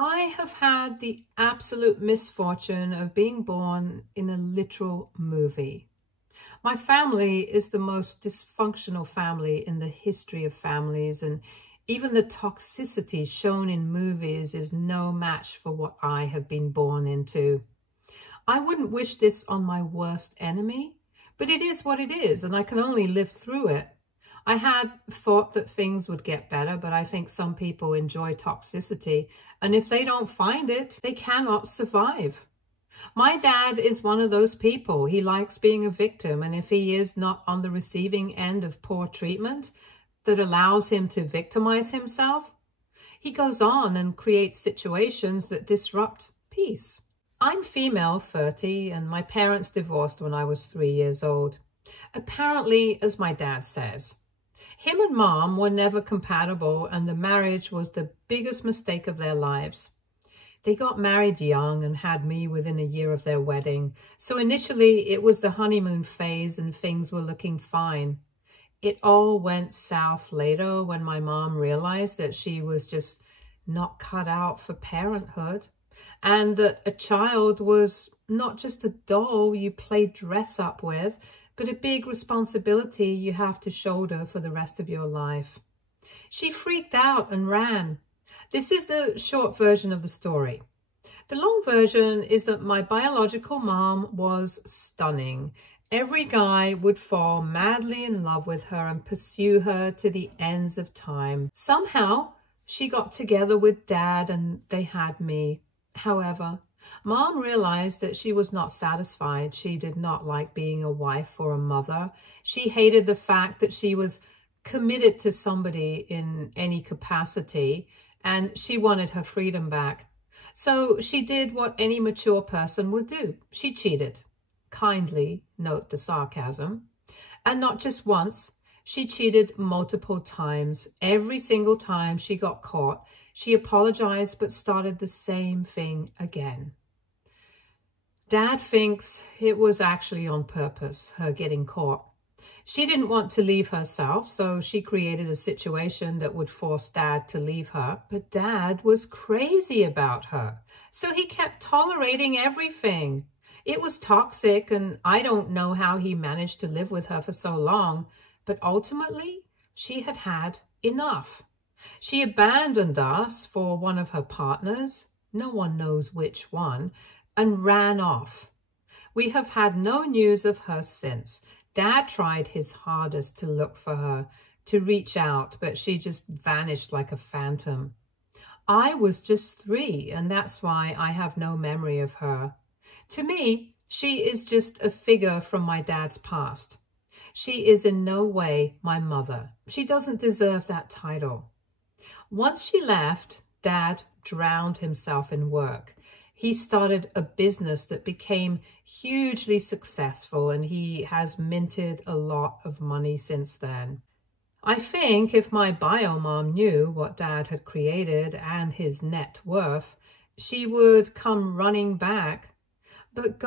I have had the absolute misfortune of being born in a literal movie. My family is the most dysfunctional family in the history of families, and even the toxicity shown in movies is no match for what I have been born into. I wouldn't wish this on my worst enemy, but it is what it is, and I can only live through it. I had thought that things would get better, but I think some people enjoy toxicity, and if they don't find it, they cannot survive. My dad is one of those people. He likes being a victim, and if he is not on the receiving end of poor treatment that allows him to victimize himself, he goes on and creates situations that disrupt peace. I'm female, 30, and my parents divorced when I was 3 years old. Apparently, as my dad says. Him and Mom were never compatible, and the marriage was the biggest mistake of their lives. They got married young and had me within a year of their wedding. So initially it was the honeymoon phase and things were looking fine. It all went south later when my mom realized that she was just not cut out for parenthood, and that a child was not just a doll you play dress up with, but a big responsibility you have to shoulder for the rest of your life. She freaked out and ran. This is the short version of the story. The long version is that my biological mom was stunning. Every guy would fall madly in love with her and pursue her to the ends of time. Somehow, she got together with Dad and they had me. However, Mom realized that she was not satisfied. She did not like being a wife or a mother. She hated the fact that she was committed to somebody in any capacity, and she wanted her freedom back. So she did what any mature person would do. She cheated. Kindly note the sarcasm. And not just once. She cheated multiple times. Every single time she got caught, she apologized but started the same thing again. Dad thinks it was actually on purpose, her getting caught. She didn't want to leave herself, so she created a situation that would force Dad to leave her. But Dad was crazy about her, so he kept tolerating everything. It was toxic, and I don't know how he managed to live with her for so long, but ultimately, she had had enough. She abandoned us for one of her partners, no one knows which one, and ran off. We have had no news of her since. Dad tried his hardest to look for her, to reach out, but she just vanished like a phantom. I was just 3, and that's why I have no memory of her. To me, she is just a figure from my dad's past. She is in no way my mother. She doesn't deserve that title. Once she left, Dad drowned himself in work. He started a business that became hugely successful, and he has minted a lot of money since then. I think if my bio mom knew what Dad had created and his net worth, she would come running back. But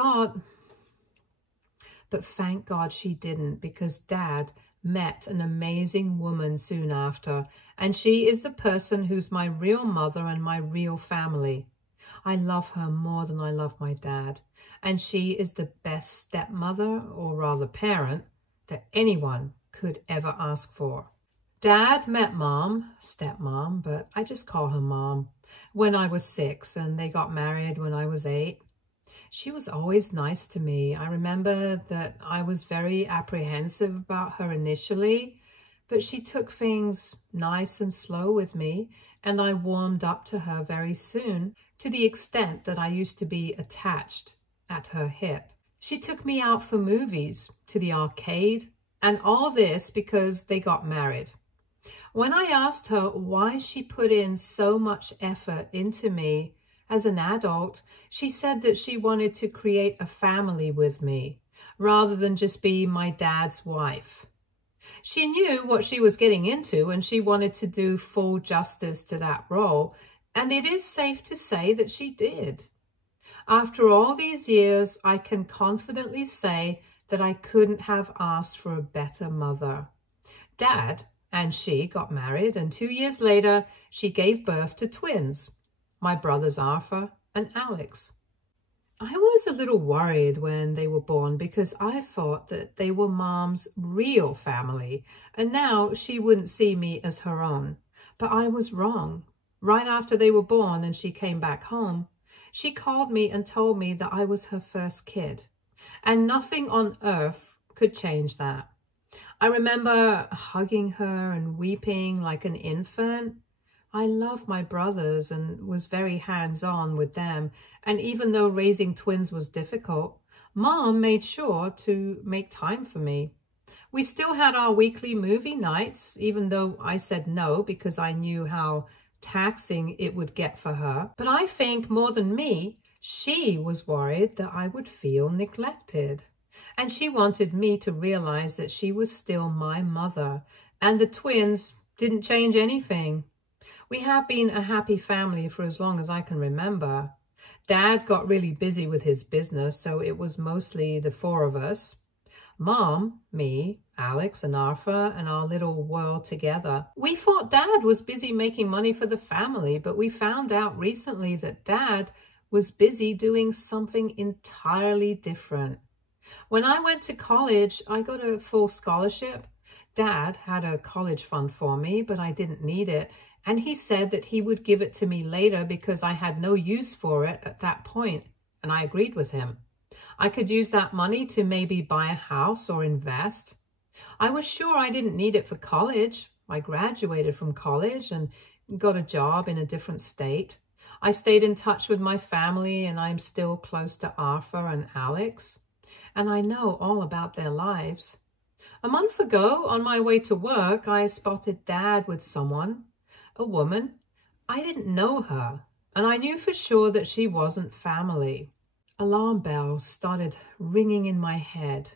thank God she didn't, because Dad met an amazing woman soon after, and she is the person who's my real mother and my real family. I love her more than I love my dad, and she is the best stepmother, or rather parent, that anyone could ever ask for. Dad met Mom, stepmom, but I just call her Mom, when I was 6, and they got married when I was 8. She was always nice to me. I remember that I was very apprehensive about her initially, but she took things nice and slow with me, and I warmed up to her very soon, to the extent that I used to be attached at her hip. She took me out for movies, to the arcade, and all this because they got married. When I asked her why she put in so much effort into me as an adult, she said that she wanted to create a family with me, rather than just be my dad's wife. She knew what she was getting into, and she wanted to do full justice to that role, and it is safe to say that she did. After all these years, I can confidently say that I couldn't have asked for a better mother. Dad and she got married, and 2 years later, she gave birth to twins. my brothers Arthur and Alex. I was a little worried when they were born because I thought that they were Mom's real family, and now she wouldn't see me as her own. But I was wrong. Right after they were born and she came back home, she called me and told me that I was her first kid, and nothing on earth could change that. I remember hugging her and weeping like an infant. I loved my brothers and was very hands-on with them, and even though raising twins was difficult, Mom made sure to make time for me. We still had our weekly movie nights, even though I said no because I knew how taxing it would get for her. But I think more than me, she was worried that I would feel neglected. And she wanted me to realize that she was still my mother, and the twins didn't change anything. We have been a happy family for as long as I can remember. Dad got really busy with his business, so it was mostly the four of us. Mom, me, Alex and Arthur, and our little world together. We thought Dad was busy making money for the family, but we found out recently that Dad was busy doing something entirely different. When I went to college, I got a full scholarship. Dad had a college fund for me, but I didn't need it. And he said that he would give it to me later because I had no use for it at that point. And I agreed with him. I could use that money to maybe buy a house or invest. I was sure I didn't need it for college. I graduated from college and got a job in a different state. I stayed in touch with my family, and I'm still close to Arthur and Alex. And I know all about their lives. A month ago, on my way to work, I spotted Dad with someone, a woman. I didn't know her, and I knew for sure that she wasn't family. Alarm bells started ringing in my head.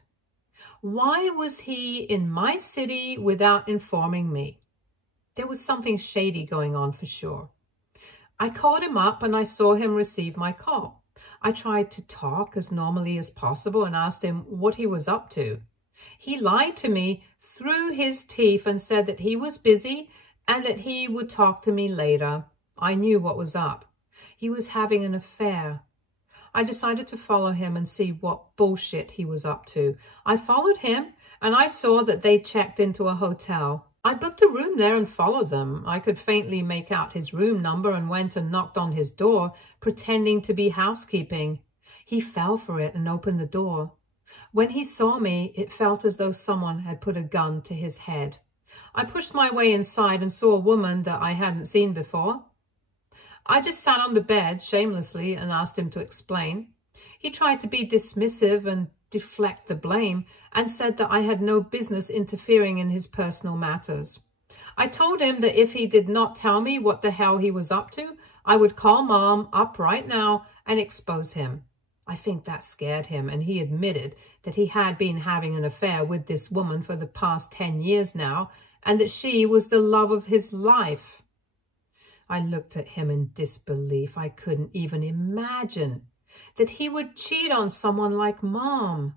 Why was he in my city without informing me? There was something shady going on for sure. I called him up and I saw him receive my call. I tried to talk as normally as possible and asked him what he was up to. He lied to me through his teeth and said that he was busy and that he would talk to me later. I knew what was up. He was having an affair. I decided to follow him and see what bullshit he was up to. I followed him and I saw that they checked into a hotel. I booked a room there and followed them. I could faintly make out his room number and went and knocked on his door, pretending to be housekeeping. He fell for it and opened the door. When he saw me, it felt as though someone had put a gun to his head. I pushed my way inside and saw a woman that I hadn't seen before. I just sat on the bed shamelessly and asked him to explain. He tried to be dismissive and deflect the blame and said that I had no business interfering in his personal matters. I told him that if he did not tell me what the hell he was up to, I would call Mom up right now and expose him. I think that scared him, and he admitted that he had been having an affair with this woman for the past 10 years now, and that she was the love of his life. I looked at him in disbelief. I couldn't even imagine that he would cheat on someone like Mom.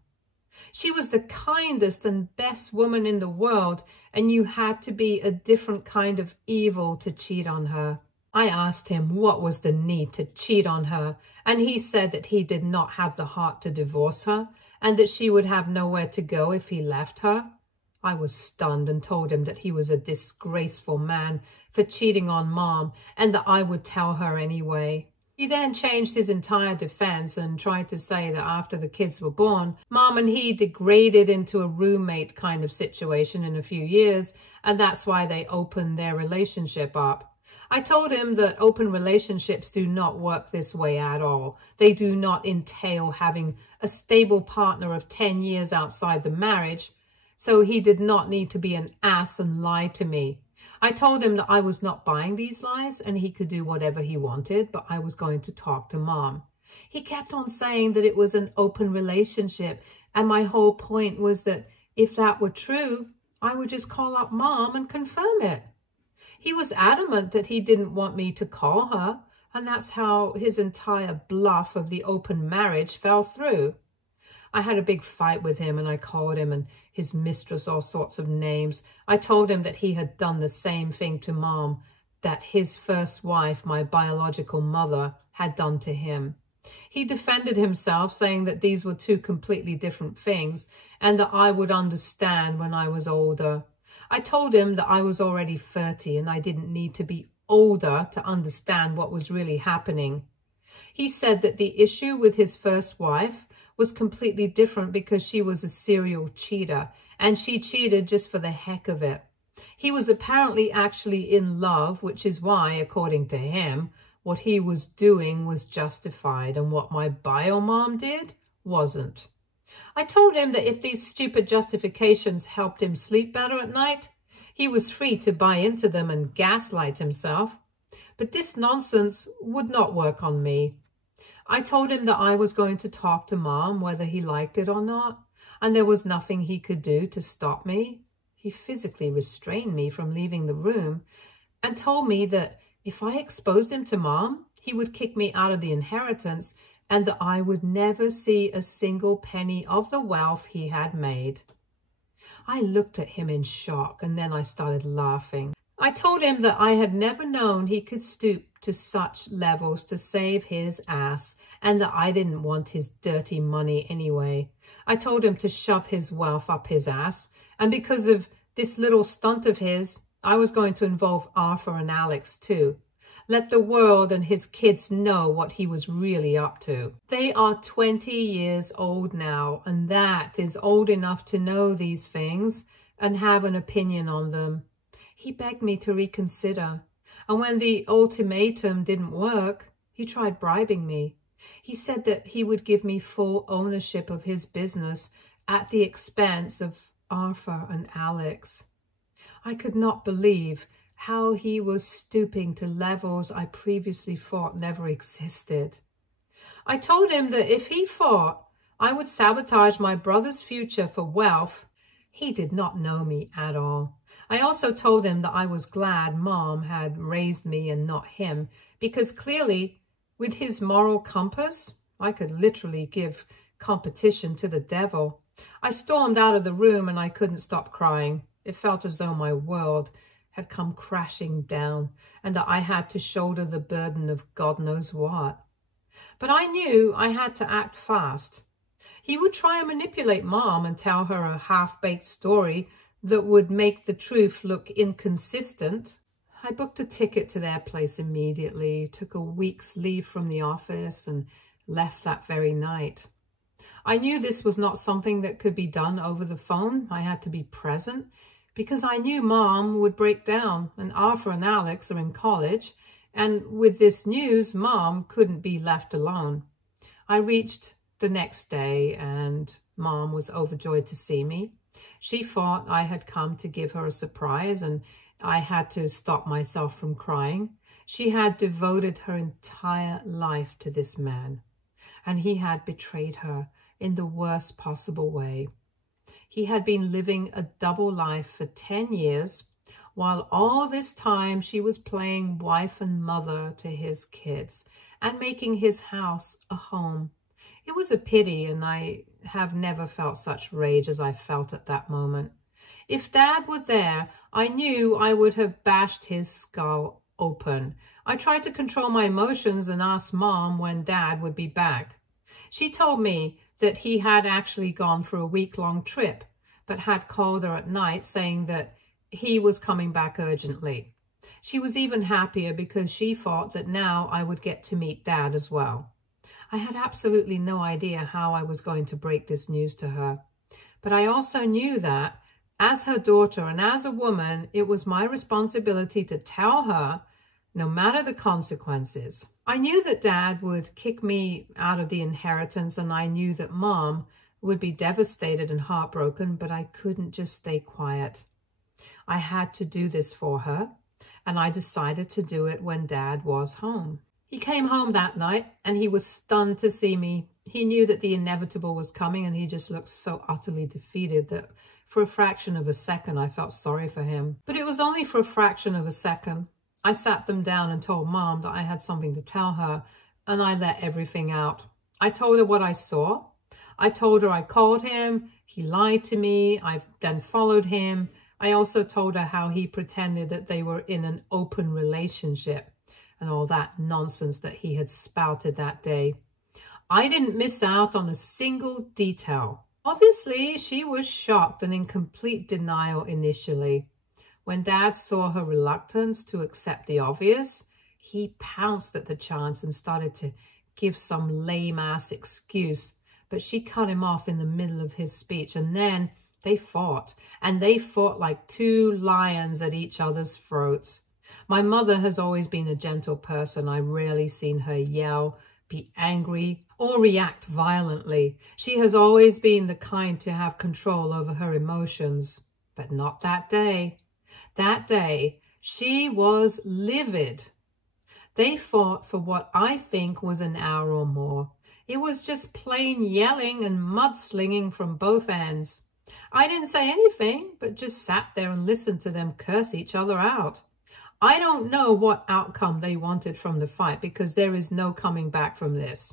She was the kindest and best woman in the world, and you had to be a different kind of evil to cheat on her. I asked him what was the need to cheat on her, and he said that he did not have the heart to divorce her, and that she would have nowhere to go if he left her. I was stunned and told him that he was a disgraceful man for cheating on Mom, and that I would tell her anyway. He then changed his entire defense and tried to say that after the kids were born, Mom and he degraded into a roommate kind of situation in a few years, and that's why they opened their relationship up. I told him that open relationships do not work this way at all. They do not entail having a stable partner of 10 years outside the marriage, so he did not need to be an ass and lie to me. I told him that I was not buying these lies and he could do whatever he wanted, but I was going to talk to Mom. He kept on saying that it was an open relationship, and my whole point was that if that were true, I would just call up Mom and confirm it. He was adamant that he didn't want me to call her, and that's how his entire bluff of the open marriage fell through. I had a big fight with him, and I called him and his mistress all sorts of names. I told him that he had done the same thing to Mom, that his first wife, my biological mother, had done to him. He defended himself, saying that these were two completely different things and that I would understand when I was older. I told him that I was already 30 and I didn't need to be older to understand what was really happening. He said that the issue with his first wife was completely different because she was a serial cheater and she cheated just for the heck of it. He was apparently actually in love, which is why, according to him, what he was doing was justified and what my bio mom did wasn't. I told him that if these stupid justifications helped him sleep better at night, he was free to buy into them and gaslight himself. But this nonsense would not work on me. I told him that I was going to talk to Mom whether he liked it or not, and there was nothing he could do to stop me. He physically restrained me from leaving the room and told me that if I exposed him to Mom, he would kick me out of the inheritance and that I would never see a single penny of the wealth he had made. I looked at him in shock and then I started laughing. I told him that I had never known he could stoop to such levels to save his ass and that I didn't want his dirty money anyway. I told him to shove his wealth up his ass, and because of this little stunt of his, I was going to involve Arthur and Alex too. Let the world and his kids know what he was really up to. They are 20 years old now, and that is old enough to know these things and have an opinion on them. He begged me to reconsider, and when the ultimatum didn't work, he tried bribing me. He said that he would give me full ownership of his business at the expense of Arthur and Alex. I could not believe how he was stooping to levels I previously thought never existed. I told him that if he thought I would sabotage my brother's future for wealth, he did not know me at all. I also told him that I was glad Mom had raised me and not him, because clearly, with his moral compass, I could literally give competition to the devil. I stormed out of the room and I couldn't stop crying. It felt as though my world had come crashing down and that I had to shoulder the burden of God knows what. But I knew I had to act fast. He would try and manipulate Mom and tell her a half-baked story that would make the truth look inconsistent. I booked a ticket to their place immediately, took a week's leave from the office and left that very night. I knew this was not something that could be done over the phone. I had to be present because I knew Mom would break down and Arthur and Alex are in college, and with this news, Mom couldn't be left alone. I reached the next day and Mom was overjoyed to see me. She thought I had come to give her a surprise and I had to stop myself from crying. She had devoted her entire life to this man, and he had betrayed her in the worst possible way. He had been living a double life for 10 years, while all this time she was playing wife and mother to his kids and making his house a home. It was a pity, and I have never felt such rage as I felt at that moment. If Dad were there, I knew I would have bashed his skull open. I tried to control my emotions and asked Mom when Dad would be back. She told me that he had actually gone for a week-long trip, but had called her at night saying that he was coming back urgently. She was even happier because she thought that now I would get to meet Dad as well. I had absolutely no idea how I was going to break this news to her, but I also knew that as her daughter and as a woman, it was my responsibility to tell her, no matter the consequences. I knew that Dad would kick me out of the inheritance, and I knew that Mom would be devastated and heartbroken, but I couldn't just stay quiet. I had to do this for her, and I decided to do it when Dad was home. He came home that night and he was stunned to see me. He knew that the inevitable was coming and he just looked so utterly defeated that for a fraction of a second I felt sorry for him. But it was only for a fraction of a second. I sat them down and told Mom that I had something to tell her, and I let everything out. I told her what I saw. I told her I called him, he lied to me, I then followed him. I also told her how he pretended that they were in an open relationship and all that nonsense that he had spouted that day. I didn't miss out on a single detail. Obviously, she was shocked and in complete denial initially. When Dad saw her reluctance to accept the obvious, he pounced at the chance and started to give some lame-ass excuse. But she cut him off in the middle of his speech, and then they fought. And they fought like two lions at each other's throats. My mother has always been a gentle person. I've rarely seen her yell, be angry, or react violently. She has always been the kind to have control over her emotions. But not that day. That day, she was livid. They fought for what I think was an hour or more. It was just plain yelling and mudslinging from both ends. I didn't say anything, but just sat there and listened to them curse each other out. I don't know what outcome they wanted from the fight because there is no coming back from this.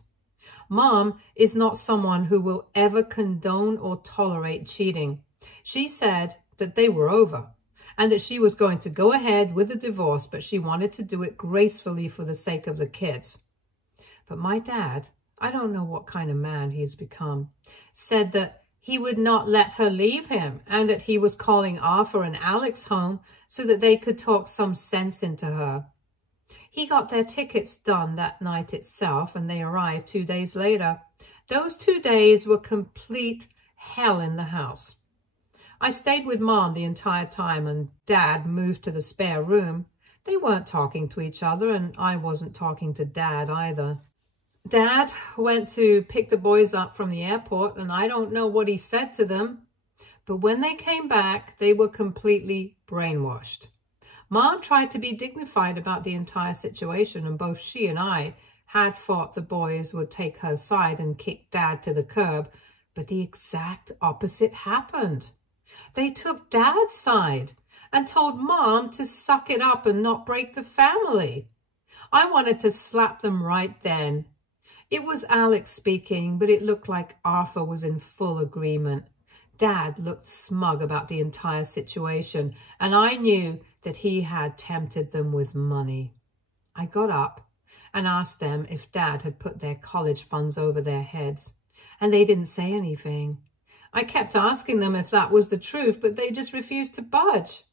Mom is not someone who will ever condone or tolerate cheating. She said that they were over and that she was going to go ahead with the divorce, but she wanted to do it gracefully for the sake of the kids. But my dad, I don't know what kind of man he has become, said that he would not let her leave him and that he was calling Arthur and Alex home so that they could talk some sense into her. He got their tickets done that night itself and they arrived 2 days later. Those 2 days were complete hell in the house. I stayed with Mom the entire time and Dad moved to the spare room. They weren't talking to each other and I wasn't talking to Dad either. Dad went to pick the boys up from the airport and I don't know what he said to them, but when they came back, they were completely brainwashed. Mom tried to be dignified about the entire situation and both she and I had thought the boys would take her side and kick Dad to the curb, but the exact opposite happened. They took Dad's side and told Mom to suck it up and not break the family. I wanted to slap them right then. It was Alex speaking, but it looked like Arthur was in full agreement. Dad looked smug about the entire situation, and I knew that he had tempted them with money. I got up and asked them if Dad had put their college funds over their heads, and they didn't say anything. I kept asking them if that was the truth, but they just refused to budge.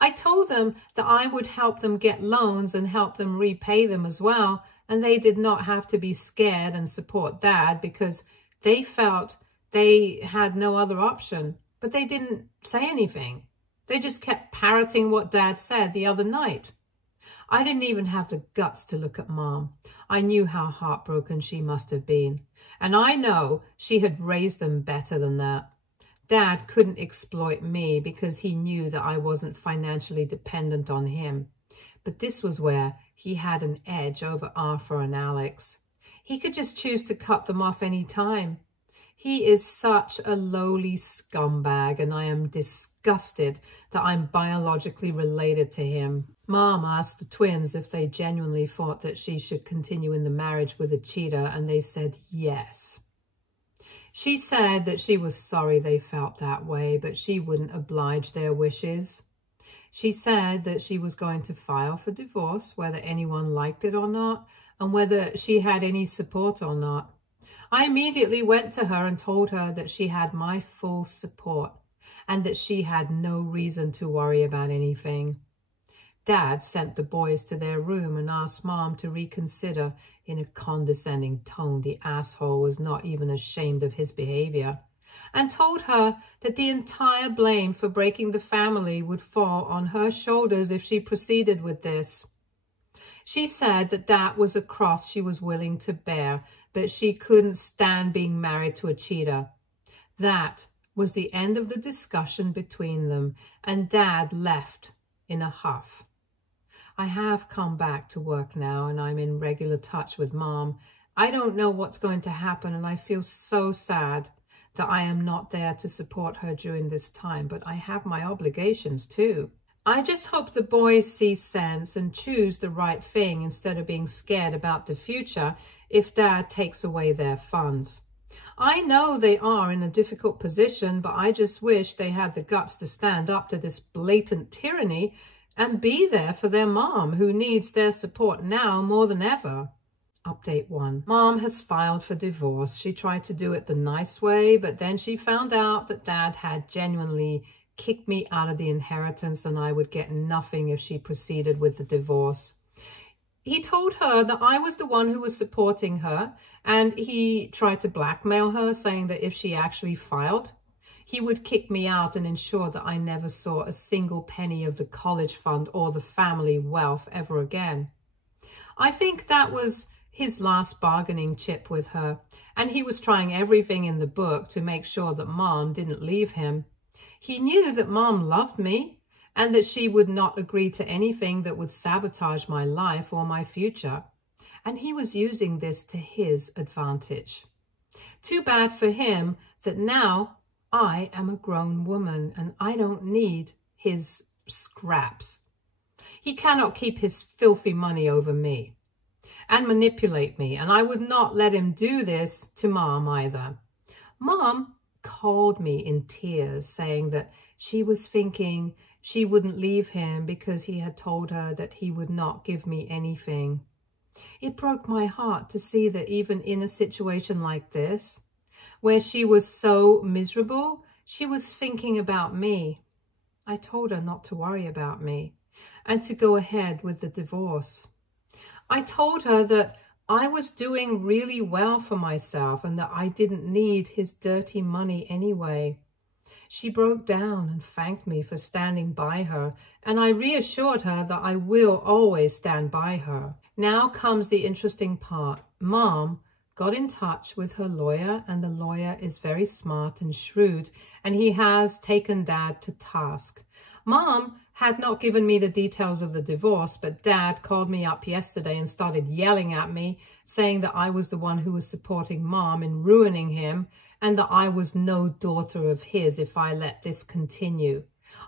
I told them that I would help them get loans and help them repay them as well, and they did not have to be scared and support Dad because they felt they had no other option. But they didn't say anything. They just kept parroting what Dad said the other night. I didn't even have the guts to look at Mom. I knew how heartbroken she must have been. And I know she had raised them better than that. Dad couldn't exploit me because he knew that I wasn't financially dependent on him. But this was where he had an edge over Arthur and Alex. He could just choose to cut them off any time. He is such a lowly scumbag, and I am disgusted that I'm biologically related to him. Mom asked the twins if they genuinely thought that she should continue in the marriage with a cheater, and they said yes. She said that she was sorry they felt that way, but she wouldn't oblige their wishes. She said that she was going to file for divorce, whether anyone liked it or not, and whether she had any support or not. I immediately went to her and told her that she had my full support and that she had no reason to worry about anything. Dad sent the boys to their room and asked Mom to reconsider in a condescending tone. The asshole was not even ashamed of his behavior, and told her that the entire blame for breaking the family would fall on her shoulders if she proceeded with this. She said that that was a cross she was willing to bear, but she couldn't stand being married to a cheater. That was the end of the discussion between them, and Dad left in a huff. I have come back to work now, and I'm in regular touch with Mom. I don't know what's going to happen, and I feel so sad that I am not there to support her during this time, but I have my obligations too. I just hope the boys see sense and choose the right thing instead of being scared about the future if Dad takes away their funds. I know they are in a difficult position, but I just wish they had the guts to stand up to this blatant tyranny and be there for their mom, who needs their support now more than ever. Update 1. Mom has filed for divorce. She tried to do it the nice way, but then she found out that Dad had genuinely kicked me out of the inheritance and I would get nothing if she proceeded with the divorce. He told her that I was the one who was supporting her, and he tried to blackmail her, saying that if she actually filed, he would kick me out and ensure that I never saw a single penny of the college fund or the family wealth ever again. I think that was his last bargaining chip with her, and he was trying everything in the book to make sure that Mom didn't leave him. He knew that Mom loved me, and that she would not agree to anything that would sabotage my life or my future. And he was using this to his advantage. Too bad for him that now I am a grown woman and I don't need his scraps. He cannot keep his filthy money over me and manipulate me, and I would not let him do this to Mom either. Mom called me in tears, saying that she was thinking she wouldn't leave him because he had told her that he would not give me anything. It broke my heart to see that even in a situation like this, where she was so miserable, she was thinking about me. I told her not to worry about me and to go ahead with the divorce. I told her that I was doing really well for myself and that I didn't need his dirty money anyway. She broke down and thanked me for standing by her, and I reassured her that I will always stand by her. Now comes the interesting part. Mom got in touch with her lawyer, and the lawyer is very smart and shrewd, and he has taken Dad to task. Mom had not given me the details of the divorce, but Dad called me up yesterday and started yelling at me, saying that I was the one who was supporting Mom in ruining him, and that I was no daughter of his if I let this continue.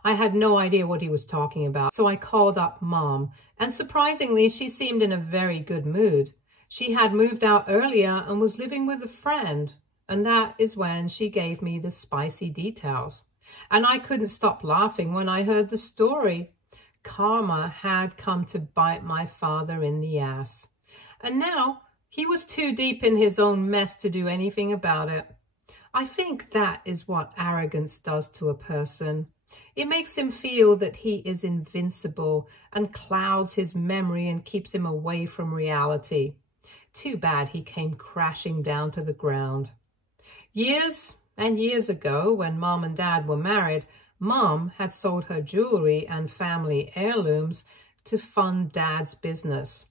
I had no idea what he was talking about, so I called up Mom, and surprisingly, she seemed in a very good mood. She had moved out earlier and was living with a friend, and that is when she gave me the spicy details. And I couldn't stop laughing when I heard the story. Karma had come to bite my father in the ass, and now he was too deep in his own mess to do anything about it. I think that is what arrogance does to a person. It makes him feel that he is invincible and clouds his memory and keeps him away from reality. Too bad he came crashing down to the ground. Years and years ago, when Mom and Dad were married, Mom had sold her jewelry and family heirlooms to fund Dad's business.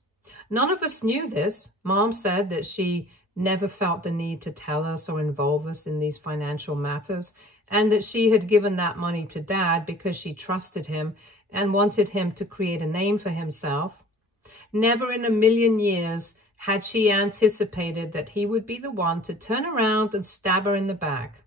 None of us knew this. Mom said that she never felt the need to tell us or involve us in these financial matters, and that she had given that money to Dad because she trusted him and wanted him to create a name for himself. Never in a million years had she anticipated that he would be the one to turn around and stab her in the back.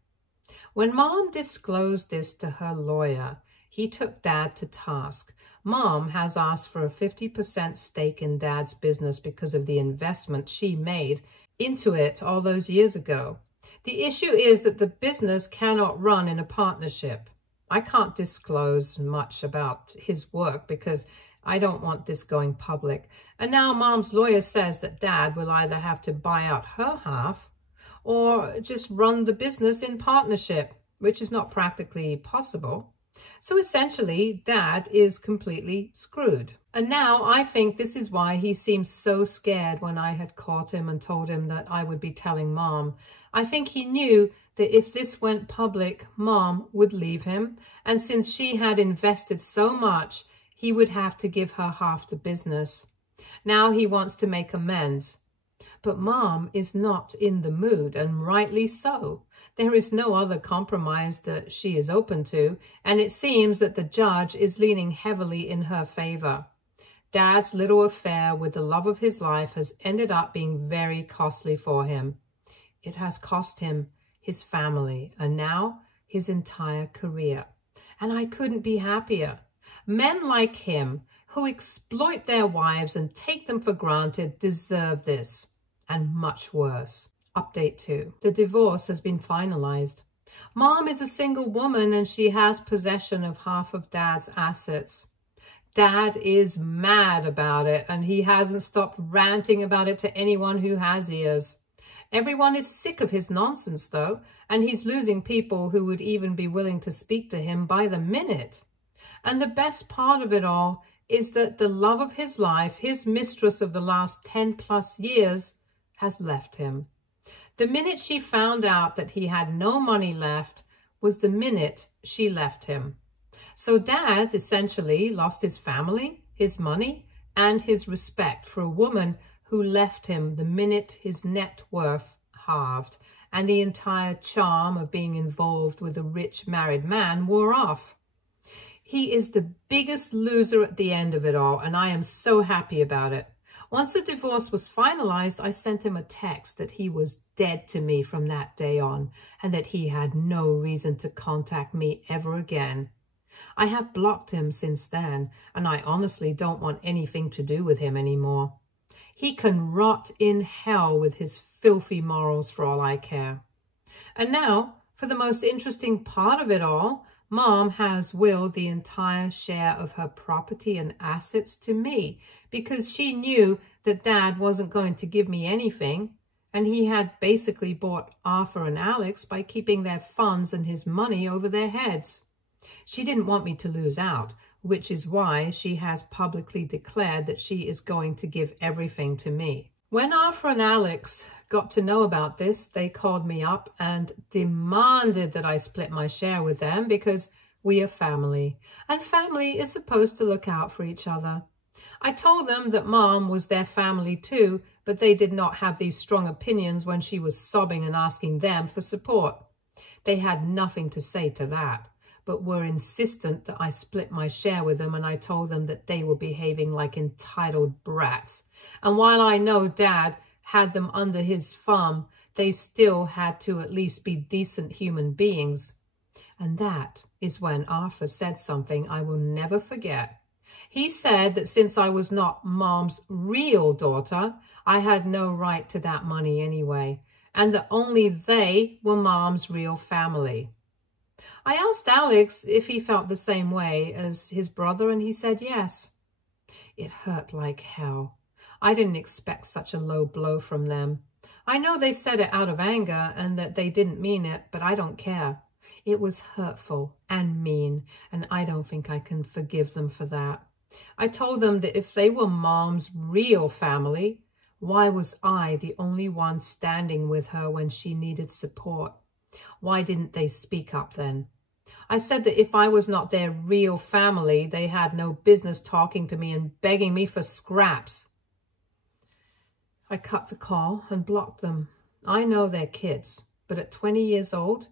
When Mom disclosed this to her lawyer, he took Dad to task. Mom has asked for a 50% stake in Dad's business because of the investment she made into it all those years ago. The issue is that the business cannot run in a partnership. I can't disclose much about his work because I don't want this going public. And now Mom's lawyer says that Dad will either have to buy out her half or just run the business in partnership, which is not practically possible. So essentially, Dad is completely screwed. And now I think this is why he seemed so scared when I had caught him and told him that I would be telling Mom. I think he knew that if this went public, Mom would leave him. And since she had invested so much, he would have to give her half the business. Now he wants to make amends. But Mom is not in the mood, and rightly so. There is no other compromise that she is open to, and it seems that the judge is leaning heavily in her favor. Dad's little affair with the love of his life has ended up being very costly for him. It has cost him his family and now his entire career. And I couldn't be happier. Men like him, who exploit their wives and take them for granted, deserve this, and much worse. Update 2. The divorce has been finalized. Mom is a single woman and she has possession of half of Dad's assets. Dad is mad about it and he hasn't stopped ranting about it to anyone who has ears. Everyone is sick of his nonsense though, and he's losing people who would even be willing to speak to him by the minute. And the best part of it all is that the love of his life, his mistress of the last 10+ years, has left him. The minute she found out that he had no money left was the minute she left him. So Dad essentially lost his family, his money, and his respect for a woman who left him the minute his net worth halved and the entire charm of being involved with a rich married man wore off. He is the biggest loser at the end of it all, and I am so happy about it. Once the divorce was finalized, I sent him a text that he was dead to me from that day on and that he had no reason to contact me ever again. I have blocked him since then, and I honestly don't want anything to do with him anymore. He can rot in hell with his filthy morals for all I care. And now, for the most interesting part of it all, Mom has willed the entire share of her property and assets to me because she knew that Dad wasn't going to give me anything, and he had basically bought Arthur and Alex by keeping their funds and his money over their heads. She didn't want me to lose out, which is why she has publicly declared that she is going to give everything to me. When Arthur and Alex got to know about this, they called me up and demanded that I split my share with them because we are family, and family is supposed to look out for each other. I told them that Mom was their family too, but they did not have these strong opinions when she was sobbing and asking them for support. They had nothing to say to that, but were insistent that I split my share with them, and I told them that they were behaving like entitled brats. And while I know Dad had them under his thumb, they still had to at least be decent human beings. And that is when Arthur said something I will never forget. He said that since I was not Mom's real daughter, I had no right to that money anyway, and that only they were Mom's real family. I asked Alex if he felt the same way as his brother, and he said yes. It hurt like hell. I didn't expect such a low blow from them. I know they said it out of anger and that they didn't mean it, but I don't care. It was hurtful and mean, and I don't think I can forgive them for that. I told them that if they were Mom's real family, why was I the only one standing with her when she needed support? Why didn't they speak up then? I said that if I was not their real family, they had no business talking to me and begging me for scraps. I cut the call and blocked them. I know they're kids, but at 20 years old,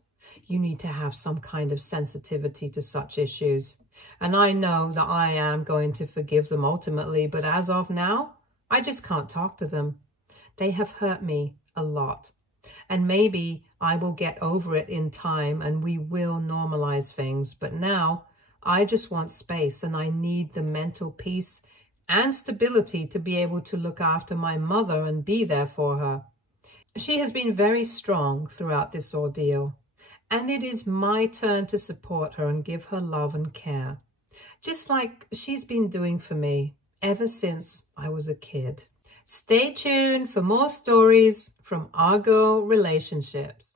you need to have some kind of sensitivity to such issues. And I know that I am going to forgive them ultimately, but as of now, I just can't talk to them. They have hurt me a lot. And maybe I will get over it in time and we will normalize things. But now I just want space, and I need the mental peace and stability to be able to look after my mother and be there for her. She has been very strong throughout this ordeal, and it is my turn to support her and give her love and care, just like she's been doing for me ever since I was a kid. Stay tuned for more stories from our girl relationships.